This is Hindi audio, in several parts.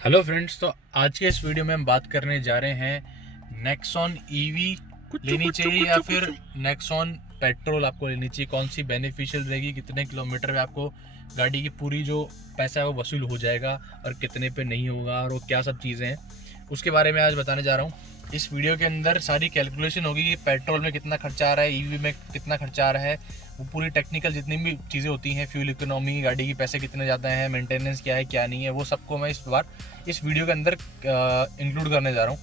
हेलो फ्रेंड्स, तो आज के इस वीडियो में हम बात करने जा रहे हैं नेक्सॉन ईवी लेनी चाहिए या फिर नेक्सॉन पेट्रोल आपको लेनी चाहिए। कौन सी बेनिफिशियल रहेगी, कितने किलोमीटर में आपको गाड़ी की पूरी जो पैसा है वो वसूल हो जाएगा और कितने पे नहीं होगा, और वो क्या सब चीज़ें हैं उसके बारे में आज बताने जा रहा हूँ। इस वीडियो के अंदर सारी कैलकुलेशन होगी कि पेट्रोल में कितना खर्चा आ रहा है, ईवी में कितना खर्चा आ रहा है, वो पूरी टेक्निकल जितनी भी चीज़ें होती हैं, फ्यूल इकोनॉमी, गाड़ी की पैसे कितने ज़्यादा हैं, मेंटेनेंस क्या है क्या नहीं है, वो सबको मैं इस बार इस वीडियो के अंदर इंक्लूड करने जा रहा हूँ।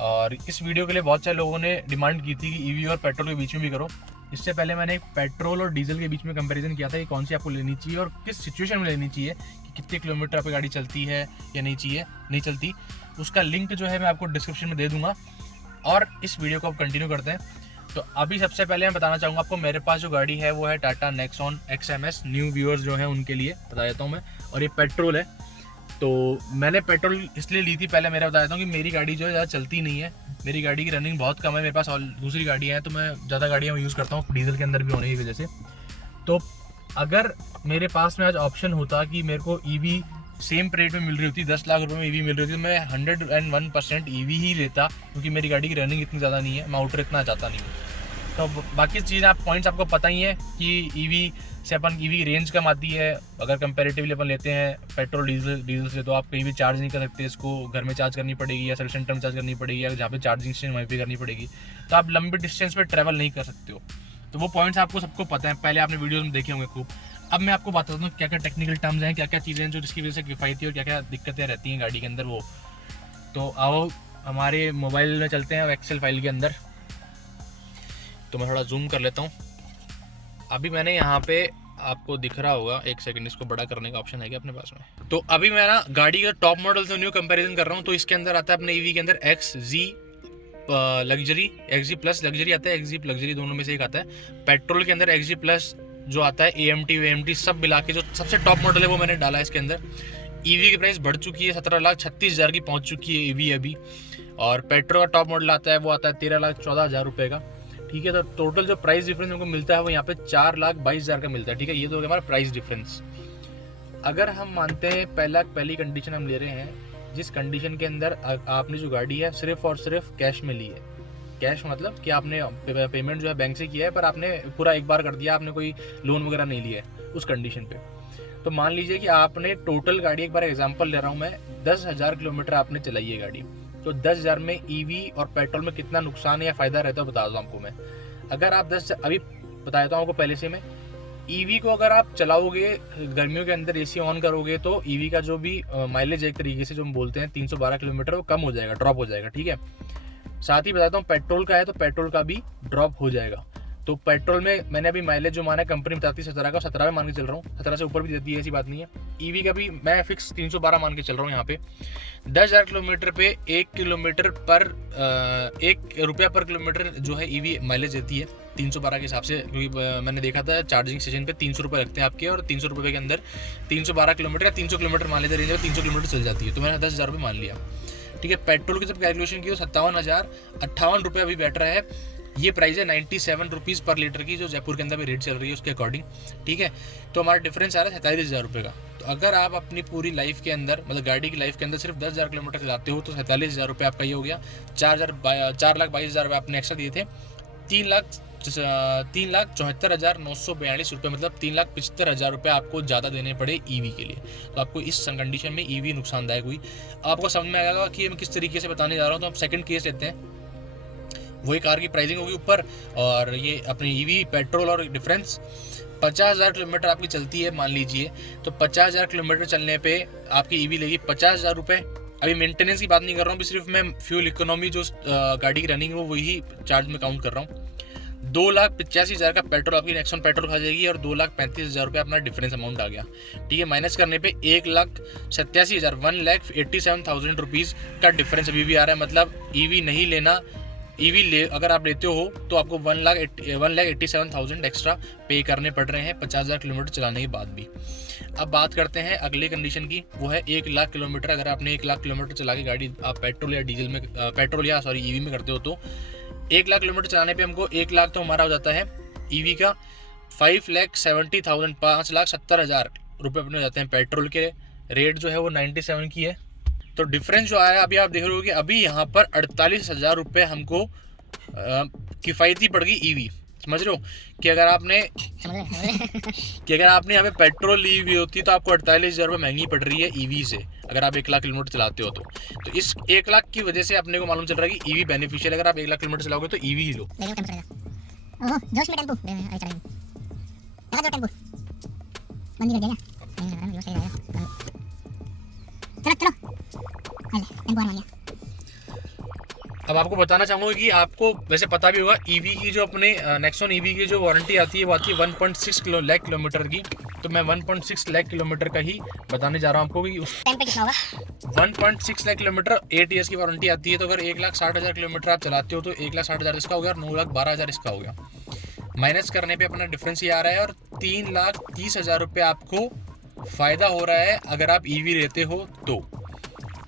और इस वीडियो के लिए बहुत सारे लोगों ने डिमांड की थी कि ईवी और पेट्रोल के बीच में भी करो। इससे पहले मैंने एक पेट्रोल और डीजल के बीच में कंपैरिजन किया था कि कौन सी आपको लेनी चाहिए और किस सिचुएशन में लेनी चाहिए, कि कितने किलोमीटर आपकी गाड़ी चलती है या नहीं चलती। उसका लिंक जो है मैं आपको डिस्क्रिप्शन में दे दूंगा। और इस वीडियो को अब कंटिन्यू करते हैं। तो अभी सबसे पहले मैं बताना चाहूँगा आपको, मेरे पास जो गाड़ी है वो है Tata Nexon XMS। New viewers जो है उनके लिए बता देता हूँ मैं। और ये पेट्रोल है। तो मैंने पेट्रोल इसलिए ली थी, पहले मेरा बता देता हूँ कि मेरी गाड़ी जो है ज़्यादा चलती नहीं है, मेरी गाड़ी की रनिंग बहुत कम है। मेरे पास और दूसरी गाड़ियाँ हैं, तो मैं ज़्यादा गाड़ियाँ यूज़ करता हूँ डीजल के अंदर भी होने की वजह से। तो अगर मेरे पास में आज ऑप्शन होता कि मेरे को ईवी सेम रेट में मिल रही होती, 10 लाख रुपए में ईवी मिल रही होती, तो मैं 101% ईवी ही लेता, क्योंकि मेरी गाड़ी की रनिंग इतनी ज़्यादा नहीं है, मैं आउटर इतना चाहता नहीं हूँ। तो बाकी चीज़ आप पॉइंट्स आपको पता ही है कि ईवी से अपन ईवी रेंज कम आती है। अगर कंपैरेटिवली अपन लेते हैं पेट्रोल डीजल से, तो आप कहीं भी चार्ज नहीं कर सकते, इसको घर में चार्ज करनी पड़ेगी या सर्विस सेंटर में चार्ज करनी पड़ेगी, या जहाँ पे चार्जिंग स्टेशन वहीं पे करनी पड़ेगी। तो आप लंबे डिस्टेंस पे ट्रैवल नहीं कर सकते हो। तो वो पॉइंट्स आपको सबको पता है, पहले आपने वीडियोस में देखे होंगे खूब। अब मैं आपको बताता हूँ क्या क्या टेक्निकल टर्म्स हैं, क्या क्या चीज़ें हैं जो जिसकी वजह से किफ़ायती और क्या क्या दिक्कतें रहती हैं गाड़ी के अंदर वो। तो आओ हमारे मोबाइल में चलते हैं एक्सेल फाइल के अंदर। तो मैं थोड़ा जूम कर लेता हूँ। अभी मैंने यहाँ पे आपको दिख रहा होगा, एक सेकंड, इसको बड़ा करने का ऑप्शन है क्या अपने पास में। तो अभी मैं ना गाड़ी का टॉप मॉडल से न्यू कंपैरिजन कर रहा हूँ। तो इसके अंदर आता है अपने ईवी के अंदर XZ luxury, XZ plus luxury आता है, XZ लग्जरी दोनों में से एक आता है। पेट्रोल के अंदर XZ प्लस जो आता है, AMT सब मिला के जो सबसे टॉप मॉडल है वो मैंने डाला है इसके अंदर। ईवी की प्राइस बढ़ चुकी है, 17,36,000 की पहुंच चुकी है ईवी अभी। और पेट्रोल का टॉप मॉडल आता है वो आता है 13,14,000 रुपये का। ठीक है, तो टोटल जो प्राइस डिफरेंस हमको मिलता है वो यहाँ पे 4,22,000 का मिलता है। ठीक है, ये तो हो गया हमारा प्राइस डिफरेंस। अगर हम मानते हैं पहली कंडीशन हम ले रहे हैं, जिस कंडीशन के अंदर आपने जो गाड़ी है सिर्फ और सिर्फ कैश में ली है। कैश मतलब कि आपने पेमेंट जो है बैंक से किया है, पर आपने पूरा एक बार कर दिया, आपने कोई लोन वगैरह नहीं लिया है उस कंडीशन पे। तो मान लीजिए कि आपने टोटल गाड़ी, एक बार एग्जांपल ले रहा हूँ मैं, 10,000 किलोमीटर आपने चलाई है गाड़ी। तो 10,000 में ईवी और पेट्रोल में कितना नुकसान या फायदा रहता है बता दूँ आपको मैं। अगर आप अभी बता देता हूँ आपको पहले से मैं। ईवी को अगर आप चलाओगे गर्मियों के अंदर, एसी ऑन करोगे, तो ईवी का जो भी माइलेज एक तरीके से जो हम बोलते हैं 312 किलोमीटर, वो कम हो जाएगा, ड्रॉप हो जाएगा। ठीक है, साथ ही बताता हूँ पेट्रोल का है तो पेट्रोल का भी ड्रॉप हो जाएगा। तो पेट्रोल में मैंने अभी माइलेज जो माना है, कंपनी बताती है 17 का, 17 में मान के चल रहा हूँ, 17 से ऊपर भी देती है, ऐसी बात नहीं है। ईवी का भी मैं फिक्स 312 मान के चल रहा हूँ यहाँ पे। 10,000 किलोमीटर पे 1 रुपया पर किलोमीटर जो है ईवी माइलेज देती है 312 के हिसाब से। क्योंकि मैंने देखा था चार्जिंग स्टेशन पे 300 रुपये लगते हैं आपके, और 300 रुपये के अंदर 312 किलोमीटर या 300 किलोमीटर मान लेते, रेंज में 300 किलोमीटर चल जाती है। तो मैंने 10,000 रुपये मान लिया। ठीक है, पेट्रोल की जब कैलकुलेशन की तो 57,058 रुपये अभी बैठ रहा है। ये प्राइस है 97 रुपीज़ पर लीटर की, जो जयपुर के अंदर भी रेट चल रही है उसके अकॉर्डिंग। ठीक है, तो हमारा डिफरेंस आ रहा है 47,000 रुपये का। तो अगर आप अपनी पूरी लाइफ के अंदर, मतलब गाड़ी की लाइफ के अंदर सिर्फ 10,000 किलोमीटर चलाते हो, तो 47,000 रुपये आपका ये हो गया। 4,22,000 रुपये आपने एक्स्ट्रा दिए थे। 3,74,942 रुपये, मतलब 3,75,000 रुपये आपको ज़्यादा देने पड़े ईवी के लिए। तो आपको इस कंडीशन में ईवी नुकसानदायक हुई। आपको समझ में आएगा कि मैं किस तरीके से बताने जा रहा हूँ। तो हम सेकंड केस लेते हैं, वही कार की प्राइसिंग होगी ऊपर, और ये अपनी ईवी पेट्रोल और डिफरेंस। 50,000 किलोमीटर आपकी चलती है मान लीजिए, तो 50,000 किलोमीटर चलने पे आपकी ईवी लेगी 50,000 रुपये। अभी मेंटेनेंस की बात नहीं कर रहा हूँ, सिर्फ मैं फ्यूल इकोनॉमी जो गाड़ी की रनिंग है वही चार्ज में काउंट कर रहा हूँ। 2,85,000 का पेट्रोल आपकी नेक्सॉन पेट्रोल खा जाएगी, और 2,35,000 रुपये अपना डिफरेंस अमाउंट आ गया। ठीक है, माइनस करने पे 1,87,000 1,87,000 रुपीज़ का डिफरेंस अभी भी आ रहा है। मतलब ईवी नहीं लेना, अगर आप लेते हो तो आपको 1,87,000 एक्स्ट्रा पे करने पड़ रहे हैं 50,000 किलोमीटर चलाने के बाद भी। अब बात करते हैं अगले कंडीशन की, वो है 1,00,000 किलोमीटर। अगर आपने 1,00,000 किलोमीटर चला के गाड़ी आप पेट्रोल या ईवी में करते हो, तो 1,00,000 किलोमीटर चलाने पे हमको 1,00,000 तो हमारा हो जाता है ईवी का। 5,70,000 5,70,000 रुपये अपने हो जाते हैं। पेट्रोल के रेट जो है वो 97 की है। तो डिफरेंस जो आया अभी आप देख रहे हो कि अभी यहाँ पर 48,000 रुपये हमको किफ़ायती पड़ गई ईवी। समझ रहे हो कि अगर आपने यहाँ पे पेट्रोल ली हुई होती तो आपको 48,000 रुपये महंगी पड़ रही है ईवी से, अगर आप 1 लाख किलोमीटर चलाते हो तो इस 1 लाख की वजह से अपने को मालूम चल रहा है कि ईवी बेनिफिशियल। अगर आप 1 लाख किलोमीटर चलाओगे तो ईवी ही लो। जोश में टेम्पो टेम्पो बंद कर दिया चलो टेम्पो आ गया। अब आपको बताना चाहूँगा कि आपको वैसे पता भी होगा ईवी की जो अपने नेक्सॉन ईवी की जो वारंटी आती है वो आती है 1.6 लाख किलोमीटर की। तो मैं 1.6 लाख किलोमीटर का ही बताने जा रहा हूँ आपको कि उस टाइम पे कितना होगा। 1.6 लाख किलोमीटर 8 ईयर्स की वारंटी आती है। तो अगर 1,60,000 किलोमीटर आप चलाते हो तो 1,60,000 इसका हो गया और 9,12,000 इसका हो गया। माइनस करने पे अपना डिफरेंस ये आ रहा है और 3,30,000 रुपये आपको फ़ायदा हो रहा है अगर आप ईवी लेते हो तो।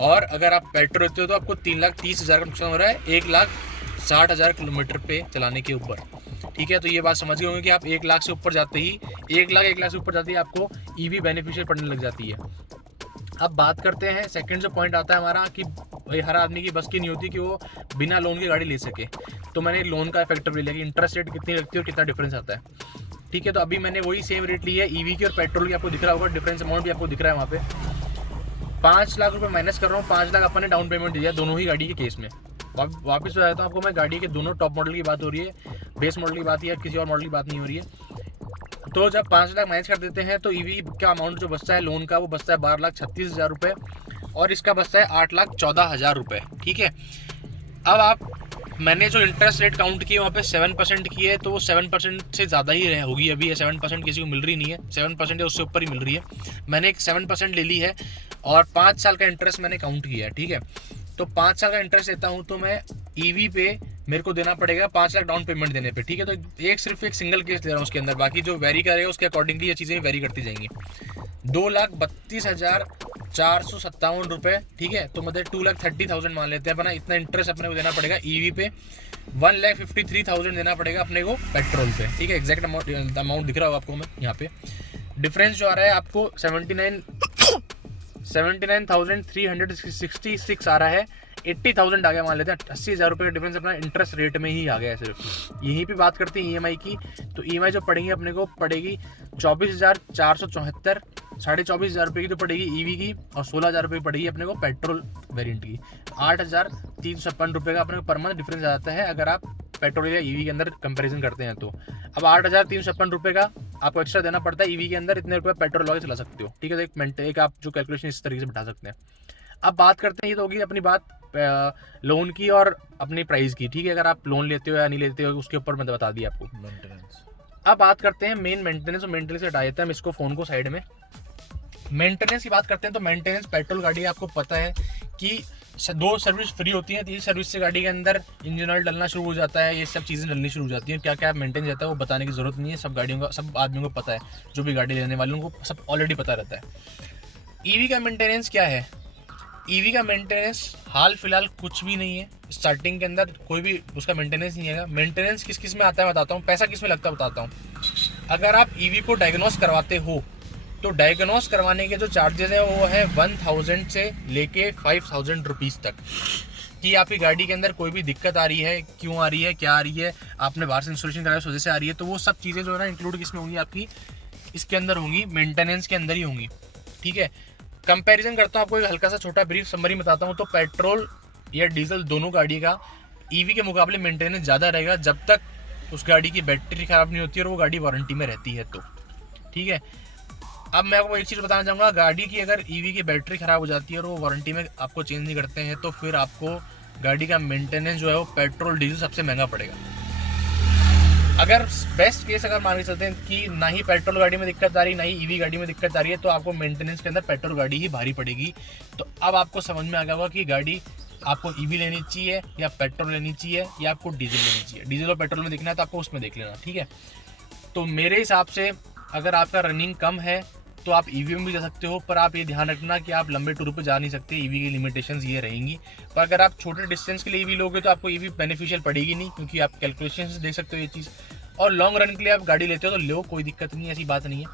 और अगर आप पेट्रोल लेते हो तो आपको 3,30,000 का नुकसान हो रहा है 1,60,000 किलोमीटर पे चलाने के ऊपर। ठीक है, तो ये बात समझ गए होंगे कि आप 1 लाख से ऊपर जाते ही 1 लाख से ऊपर जाते ही आपको ईवी बेनिफिशियल पड़ने लग जाती है। अब बात करते हैं सेकंड जो पॉइंट आता है हमारा कि भाई हर आदमी की बस की नहीं होती कि वो बिना लोन की गाड़ी ले सके। तो मैंने लोन का फैक्टर भी लिया कि इंटरेस्ट रेट कितनी लगती है और कितना डिफरेंस आता है। ठीक है, तो अभी मैंने वही सेम रेट ली है ईवी की और पेट्रोल की। आपको दिख रहा होगा डिफरेंस अमाउंट भी आपको दिख रहा है वहाँ पे। 5 लाख रुपए माइनस कर रहा हूँ, 5 लाख अपन ने डाउन पेमेंट दिया दोनों ही गाड़ी के केस में। वापस बता देता हूँ आपको मैं, गाड़ी के दोनों टॉप मॉडल की बात हो रही है, बेस मॉडल की बात या किसी और मॉडल की बात नहीं हो रही है। तो जब 5 लाख माइनस कर देते हैं तो ईवी का अमाउंट जो बचता है लोन का वो बचता है 12,36,000 रुपये और इसका बचता है 8,14,000 रुपये। ठीक है, अब मैंने जो इंटरेस्ट रेट काउंट किए वहाँ पे 7% की है, तो वो 7% से ज़्यादा ही होगी अभी। ये 7% किसी को मिल रही नहीं है, 7% या उससे ऊपर ही मिल रही है। मैंने एक 7% ले ली है और 5 साल का इंटरेस्ट मैंने काउंट किया है। ठीक है, तो 5 साल का इंटरेस्ट देता हूँ तो मैं ईवी पे मेरे को देना पड़ेगा 5 लाख डाउन पेमेंट देने पे। ठीक है, तो सिर्फ एक सिंगल केस ले रहा हूँ उसके अंदर, बाकी जो वेरी करेगा उसके अकॉर्डिंगली ये चीज़ें वेरी करती जाएंगी। 2,32,457 रुपये। ठीक है, तो मतलब 2,30,000 मान लेते हैं अपना, इतना इंटरेस्ट अपने को देना पड़ेगा ईवी पे। 1,53,000 देना पड़ेगा अपने को पेट्रोल पे। ठीक है, एग्जैक्ट अमाउंट दिख रहा होगा आपको मैं यहाँ पे। डिफरेंस जो आ रहा है आपको 79,366 आ रहा है। 80,000 आ गया मान लेते हैं, 80,000 रुपये का डिफरेंस अपना इंटरेस्ट रेट में ही आ गया है सिर्फ। यहीं पे बात करते हैं ईएमआई की, तो ईएमआई जो पड़ेगी अपने को पड़ेगी 24,474, 24,500 रुपये की तो पड़ेगी ईवी की और 16,000 रुपये पड़ेगी अपने को पेट्रोल वेरिएंट की। 8,356 रुपये का अपने को पर मंथ डिफरेंस आ जाता है अगर आप पेट्रोल या ईवी के अंदर कंपैरिजन करते हैं तो। अब 8,356 रुपये का आपको एक्स्ट्रा देना पड़ता है ईवी के अंदर, इतने रुपये पेट्रोल लगा के चला सकते हो। ठीक है, तो एक आप जो कैलकुलेशन इस तरीके से बैठा सकते हैं। अब बात करते हैं, ये तो होगी अपनी बात लोन की और अपनी प्राइस की। ठीक है, अगर आप लोन लेते हो या नहीं लेते हो उसके ऊपर मैंने बता दिया आपको। मेंटेनेंस, अब बात करते हैं मेन मेंटेनेंस। और मेंटेनेंस हटा देते हैं हम इसको, फ़ोन को साइड में। मेंटेनेंस की बात करते हैं तो मेंटेनेंस पेट्रोल गाड़ी आपको पता है कि 2 सर्विस फ्री होती है। 3 सर्विस से गाड़ी के अंदर इंजन ऑयल डलना शुरू हो जाता है, ये सब चीज़ें डलनी शुरू हो जाती हैं। क्या क्या मेंटेन जाता है वो बताने की ज़रूरत नहीं है, सब गाड़ियों का सब आदमियों को पता है, जो भी गाड़ी लेने वाले उनको सब ऑलरेडी पता रहता है। ईवी का मेंटेनेंस क्या है? ईवी का मेंटेनेंस हाल फिलहाल कुछ भी नहीं है, स्टार्टिंग के अंदर कोई भी उसका मेंटेनेंस नहीं है। मेंटेनेंस किस किस में आता है बताता हूँ, पैसा किस में लगता है बताता हूँ। अगर आप ईवी को डायग्नोस करवाते हो तो डायग्नोस करवाने के जो चार्जेस है वो है 1,000 से लेके 5,000 रुपीज़ तक। कि आपकी गाड़ी के अंदर कोई भी दिक्कत आ रही है, क्यों आ रही है, क्या आ रही है, आपने बाहर से इंस्टॉलेशन कराया उस वजह से आ रही है, तो वो सब चीज़ें जो है ना इंक्लूड किस में होंगी आपकी, इसके अंदर होंगी, मेंटेनेंस के अंदर ही होंगी। ठीक है, कंपैरिजन करता हूँ आपको, एक हल्का सा छोटा ब्रीफ समरी बताता हूँ। तो पेट्रोल या डीजल दोनों गाड़ी का ईवी के मुकाबले मेंटेनेंस ज़्यादा रहेगा जब तक उस गाड़ी की बैटरी ख़राब नहीं होती और वो गाड़ी वारंटी में रहती है तो। ठीक है, अब मैं आपको एक चीज़ बताना चाहूँगा, गाड़ी की अगर ईवी की बैटरी ख़राब हो जाती है और वो वारंटी में आपको चेंज नहीं करते हैं तो फिर आपको गाड़ी का मेंटेनेंस जो है वो पेट्रोल डीजल सबसे महंगा पड़ेगा। अगर बेस्ट केस अगर मान के चलते हैं कि ना ही पेट्रोल गाड़ी में दिक्कत आ रही ना ही ईवी गाड़ी में दिक्कत आ रही है तो आपको मेंटेनेंस के अंदर पेट्रोल गाड़ी ही भारी पड़ेगी। तो अब आपको समझ में आ गया होगा कि गाड़ी आपको ईवी लेनी चाहिए या पेट्रोल लेनी चाहिए या आपको डीजल लेनी चाहिए। डीजल और पेट्रोल में देखना है तो आपको उसमें देख लेना। ठीक है, तो मेरे हिसाब से अगर आपका रनिंग कम है तो आप ईवी में भी जा सकते हो, पर आप ये ध्यान रखना कि आप लंबे टूर पे जा नहीं सकते, ईवी की लिमिटेशंस ये रहेंगी। पर अगर आप छोटे डिस्टेंस के लिए ईवी लोगे तो आपको ईवी बेनिफिशियल पड़ेगी नहीं, क्योंकि आप कैलकुलेशंस देख सकते हो ये चीज़। और लॉन्ग रन के लिए आप गाड़ी लेते हो तो लो, कोई दिक्कत नहीं है, ऐसी बात नहीं है।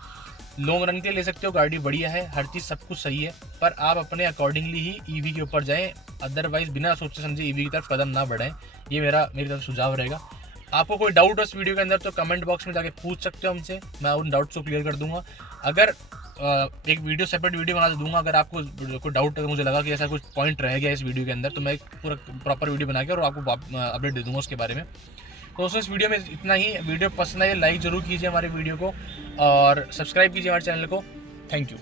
लॉन्ग रन के लिए ले सकते हो, गाड़ी बढ़िया है, हर चीज़ सब कुछ सही है, पर आप अपने अकॉर्डिंगली ही ईवी के ऊपर जाएं, अदरवाइज बिना सोचे समझे ईवी की तरफ कदम ना बढ़ाएं। ये मेरी तरफ सुझाव रहेगा। आपको कोई डाउट हो इस वीडियो के अंदर तो कमेंट बॉक्स में जाके पूछ सकते हो हमसे, मैं उन डाउट्स को क्लियर कर दूंगा। अगर एक वीडियो सेपरेट वीडियो बना दूंगा, अगर आपको कोई डाउट अगर मुझे लगा कि ऐसा कुछ पॉइंट रह गया इस वीडियो के अंदर, तो मैं एक पूरा प्रॉपर वीडियो बना के और आपको अपडेट दे दूंगा उसके बारे में। तो दोस्तों इस वीडियो में इतना ही। वीडियो पसंद आए लाइक ज़रूर कीजिए हमारे वीडियो को और सब्सक्राइब कीजिए हमारे चैनल को। Thank you.